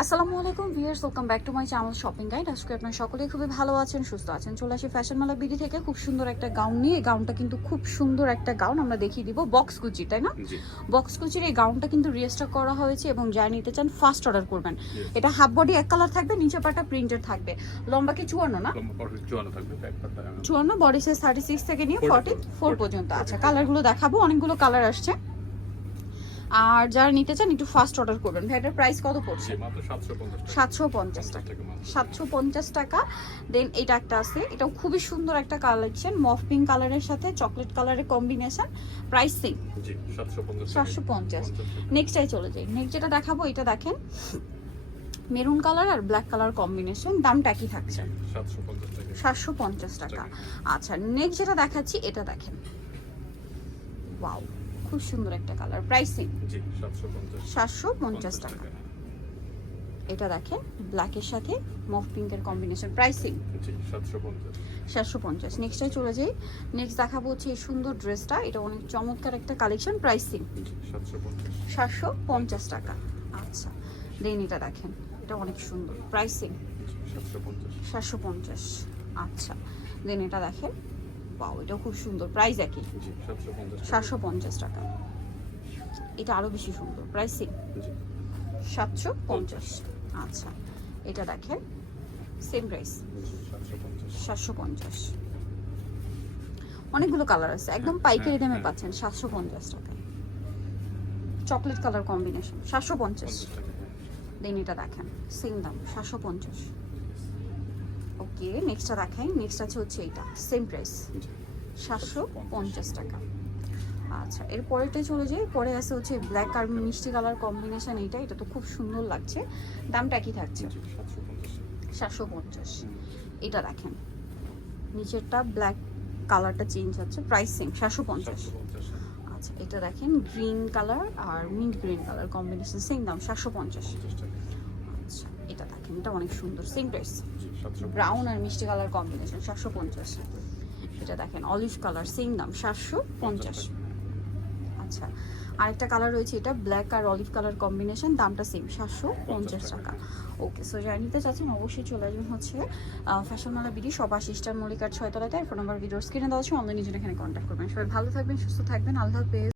আসসালামু আলাইকুম viewers welcome back to my channel shopping guide. আজকে আপনার সকলেই খুবই ভালো আছেন সুস্থ আছেন। চলে আসি ফ্যাশন মালা বিডি থেকে। খুব সুন্দর একটা গাউন নিয়ে। এই গাউনটা কিন্তু খুব সুন্দর একটা গাউন। আমরা দেখিয়ে দিব বক্স কুচি তাই না? বক্স কুচির এই গাউনটা কিন্তু রিস্টক করা হয়েছে এবং যা নিতে চান ফার্স্ট অর্ডার করবেন। এটা হাফ বডি এক কালার থাকবে নিচে পাটা প্রিন্টেড থাকবে। লম্বা কি চুয়ান্ন না? চুয়ান্ন বডি সাইজ থার্টি সিক্স থেকে নিয়ে 40 ফর্টি ফোর পর্যন্ত আচ্ছা 40 কালারগুলো দেখাবো অনেকগুলো কালার আসছে। আর যারা নিতে চান একটু ফার্স্ট অর্ডার করবেন। ভাই এটার প্রাইস কত পড়ছে? সাতশো পঞ্চাশ টাকা। সাতশো পঞ্চাশ টাকা। দেন এটা একটা আছে। এটাও খুবই সুন্দর একটা কালেকশন মফ পিঙ্ক কালারের সাথে চকলেট কালারের কম্বিনেশন প্রাইস সেম সাতশো পঞ্চাশ নেক্সটাই চলে যাই। নেক্সট যেটা দেখাবো এটা দেখেন। মেরুন কালার আর ব্ল্যাক কালার কম্বিনেশন দামটা একই থাকছে। সাতশো পঞ্চাশ টাকা। সাতশো পঞ্চাশ টাকা। আচ্ছা নেক্সট যেটা দেখাচ্ছি এটা দেখেন। ওয়াও খুব সুন্দর একটা কালার প্রাইসিং সাতশো পঞ্চাশ। টাকা। এটা দেখেন ব্ল্যাকের সাথে মফ পিঙ্কের কম্বিনেশন প্রাইসিং সাতশো পঞ্চাশ। সাতশো পঞ্চাশ। নেক্সটে চলে যাই। নেক্সট দেখাবো হচ্ছে এই সুন্দর ড্রেসটা এটা অনেক চমৎকার একটা কালেকশন প্রাইসিং সাতশো পঞ্চাশ। টাকা। আচ্ছা দেন এটা দেখেন এটা অনেক সুন্দর। প্রাইসিং সাতশো পঞ্চাশ। আচ্ছা দেন এটা দেখেন। পাও এটা খুব সুন্দর প্রাইস একই। সাতশো পঞ্চাশ টাকা। এটা আরও বেশি সুন্দর প্রাইসিং সেম সাতশো পঞ্চাশ। আচ্ছা এটা দেখেন সেম প্রাইস সাতশো পঞ্চাশ। অনেকগুলো কালার আছে একদম পাইকারি দামে হ্যাঁ। পাচ্ছেন সাতশো পঞ্চাশ টাকায়। চকলেট কালার কম্বিনেশন সাতশো পঞ্চাশ। দেন এটা দেখেন সেম দাম সাতশো পঞ্চাশ। ওকে নেক্সটটা দেখাই। নেক্সট আছে হচ্ছে এইটা সেম প্রাইস সাতশো পঞ্চাশ টাকা। আচ্ছা এর পরেরটা চলে যাই। পরে আছে হচ্ছে ব্ল্যাক আর মিষ্টি কালার কম্বিনেশন এইটা। এটা তো খুব সুন্দর লাগছে। দামটা কি থাকছে? সাতশো পঞ্চাশ। এটা দেখেন। নিচেরটা ব্ল্যাক কালারটা চেঞ্জ হচ্ছে প্রাইস সেম সাতশো পঞ্চাশ। আচ্ছা এটা দেখেন গ্রিন কালার আর mint green colour combination same দাম সাতশো পঞ্চাশ। আচ্ছা এটা দেখেন এটা অনেক সুন্দর সেম প্রাইস ব্রাউন আর মিষ্টি কালার কম্বিনেশন সাতশো পঞ্চাশ। এটা দেখেন অলিভ কালার সেম দাম সাতশো পঞ্চাশ। আচ্ছা আরেকটা কালার রয়েছে এটা ব্ল্যাক আর অলিভ কালার কম্বিনেশন দামটা সেম সাতশো পঞ্চাশ টাকা। ওকে সো যারা নিতে চাচ্ছেন অবশ্যই চলে আসবেন হচ্ছে ফ্যাশন মালা বিডি সবা সিস্টার মল্লিকার ছয়তলাতে। ফোন নাম্বার ভিডিওর স্ক্রিনে দেওয়া আছে অনলাইনে জন্য এখানে কন্ট্যাক্ট করবেন। সবাই ভালো থাকবেন সুস্থ থাকবেন আল্লাহ হাফেজ।